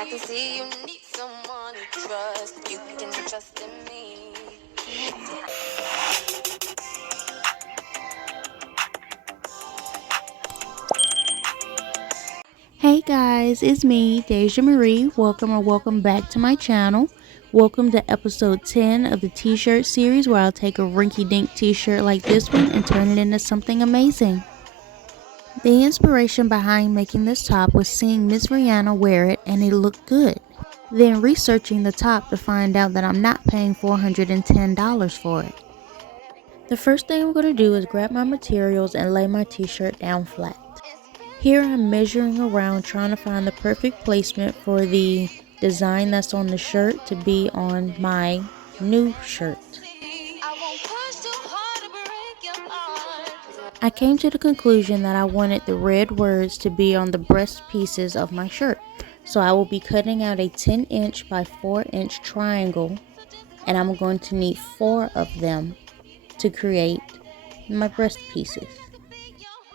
I can see you need someone to trust. You can trust in me. Hey guys, it's me, Deja Marie. Welcome back to my channel. Welcome to episode 10 of the t-shirt series, where I'll take a rinky-dink t-shirt like this one and turn it into something amazing. The inspiration behind making this top was seeing Miss Rihanna wear it and it looked good. Then researching the top to find out that I'm not paying $410 for it. The first thing I'm going to do is grab my materials and lay my t-shirt down flat. Here I'm measuring around trying to find the perfect placement for the design that's on the shirt to be on my new shirt. I came to the conclusion that I wanted the red words to be on the breast pieces of my shirt. So I will be cutting out a 10-inch by 4-inch triangle, and I'm going to need 4 of them to create my breast pieces.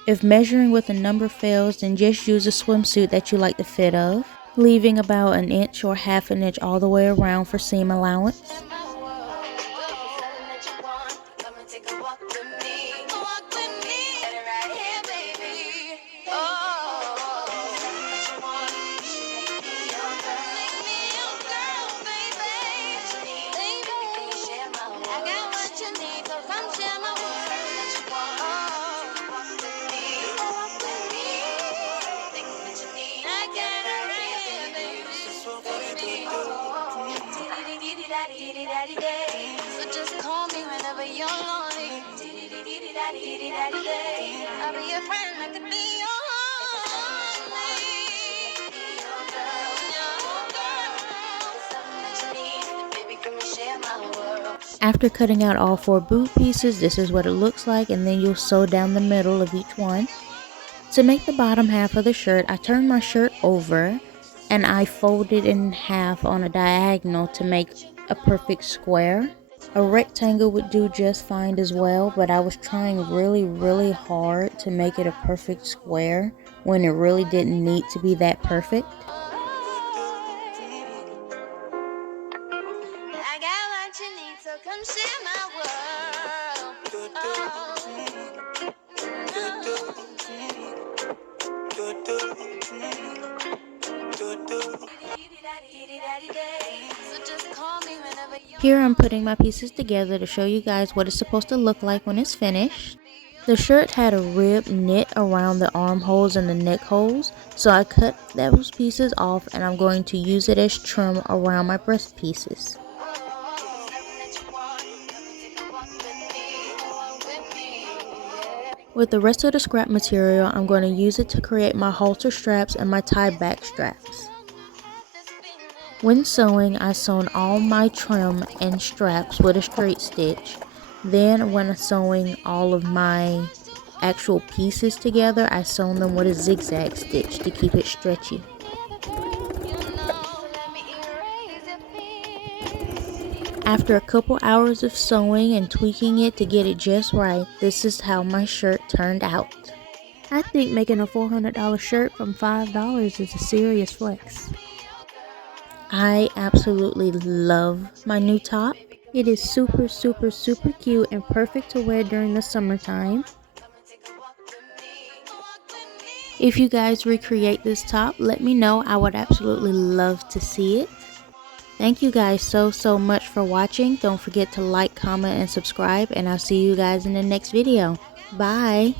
If measuring with a number fails, then just use a swimsuit that you like the fit of, leaving about an inch or half an inch all the way around for seam allowance. So just call me whenever you're lonely. I'll be your friend, I could be your After cutting out all 4 boot pieces, this is what it looks like, and then you'll sew down the middle of each one. To make the bottom half of the shirt, I turned my shirt over and I folded in half on a diagonal to make a perfect square. A rectangle would do just fine as well, but I was trying really hard to make it a perfect square when it really didn't need to be that perfect. I got what you need, so come share my world. So just call me whenever you're Here I'm putting my pieces together to show you guys what it's supposed to look like when it's finished. The shirt had a rib knit around the armholes and the neck holes, so I cut those pieces off and I'm going to use it as trim around my breast pieces. With the rest of the scrap material, I'm going to use it to create my halter straps and my tie back straps. When sewing, I sewn all my trim and straps with a straight stitch. Then when sewing all of my actual pieces together, I sewn them with a zigzag stitch to keep it stretchy. After a couple hours of sewing and tweaking it to get it just right, this is how my shirt turned out. I think making a $400 shirt from $5 is a serious flex. I absolutely love my new top. It is super cute and perfect to wear during the summertime. If you guys recreate this top, let me know. I would absolutely love to see it. Thank you guys so much for watching. Don't forget to like, comment, and subscribe, and I'll see you guys in the next video. Bye!